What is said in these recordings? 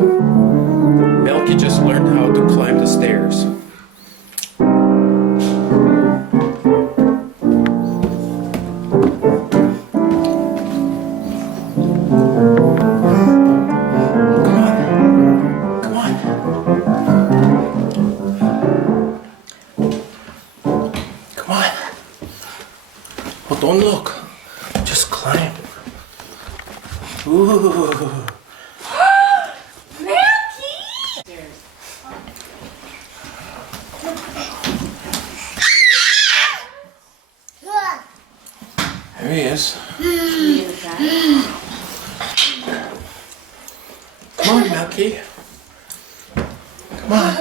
Melky just learned how to climb the stairs. Oh, don't look. Just climb. Ooh. There he is. Come on, Melky. Come on.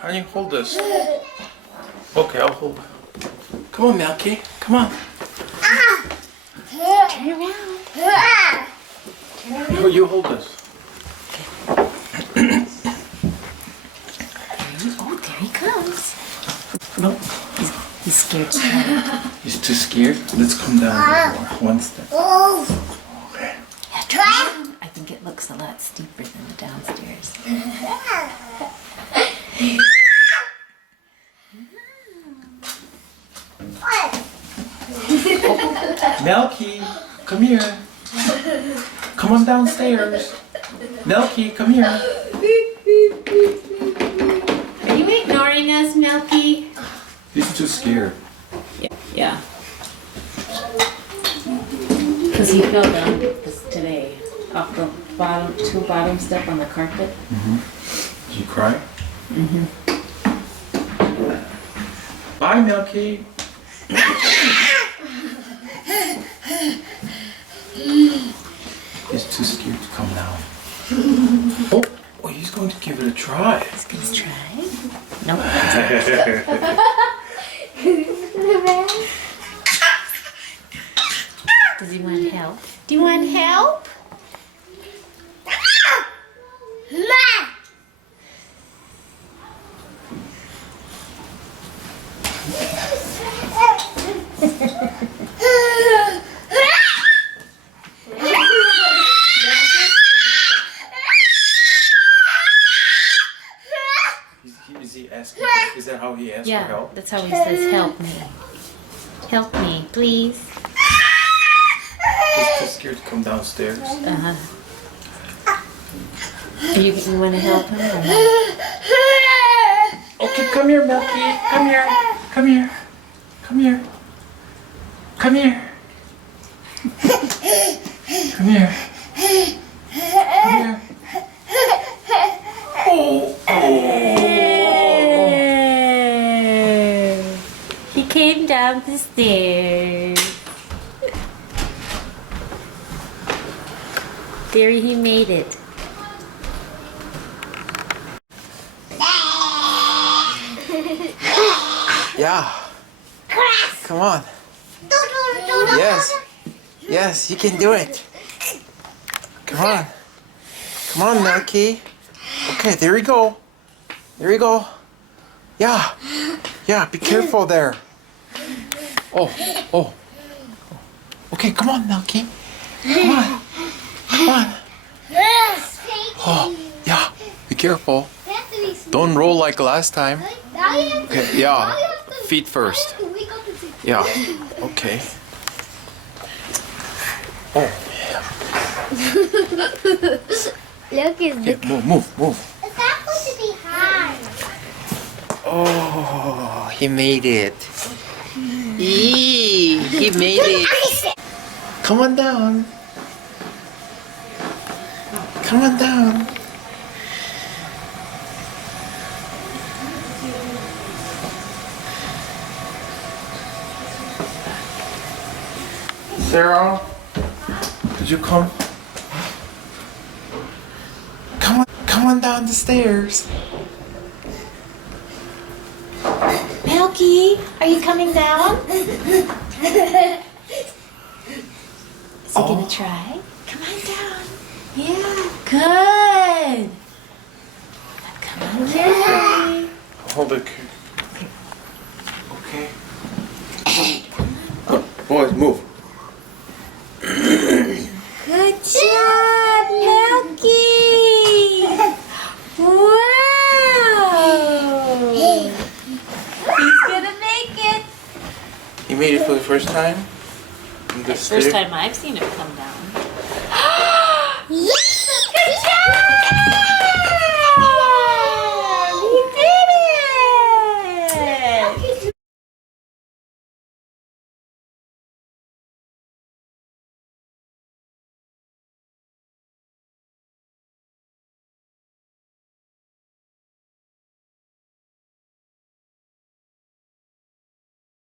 Honey, hold this. Okay, I'll hold. Come on, Melky. Come on. Turn around. Oh, you hold this. Oh, there he comes. No. He's scared. He's too scared? Let's come down more. One step. Okay. Yeah, turn around. I think it looks a lot steeper than the downstairs. Melky, come here. Come on downstairs. Melky, come here. Are you ignoring us, Melky? He's too scared. Yeah. Because he fell down today off the bottom step on the carpet. Did you cry? Bye, Melky. He's too scared to come down. Oh, he's going to give it a try. He's going to try. Nope. Does he want help? Do you want help? Is he asking? Is that how he asks for Yeah, help? that's how he says, help me. Help me, please. He's too scared to come downstairs. Uh-huh. You want to help him or not? Okay, come here, Melky. Come here. Come here. Come here. Come here. Come here. Come here. Oh, He came down the stairs. There he made it. yeah. Come on. Yes. Yes, you can do it. Come on. Come on, Melky. Okay, there we go. There we go. Yeah. Yeah, be careful there. Oh, oh. Okay, come on, Melky. Come on. Come on. Oh, yeah. Be careful. Don't roll like last time. Okay, yeah. Feet first. Yeah. Okay. Oh, yeah. Look, it's Okay, move. It's not supposed to be high. Oh, he made it. Eee, he made it. Come on down. Come on down. Sarah, could you come? Come on down the stairs. Melky, are you coming down? Is he gonna try? Come on down. Yeah, good. Come on down. Hold it. Okay. Boys, move. Good job, Melky. first time? In the First stair? time I've seen it come down. Yeah!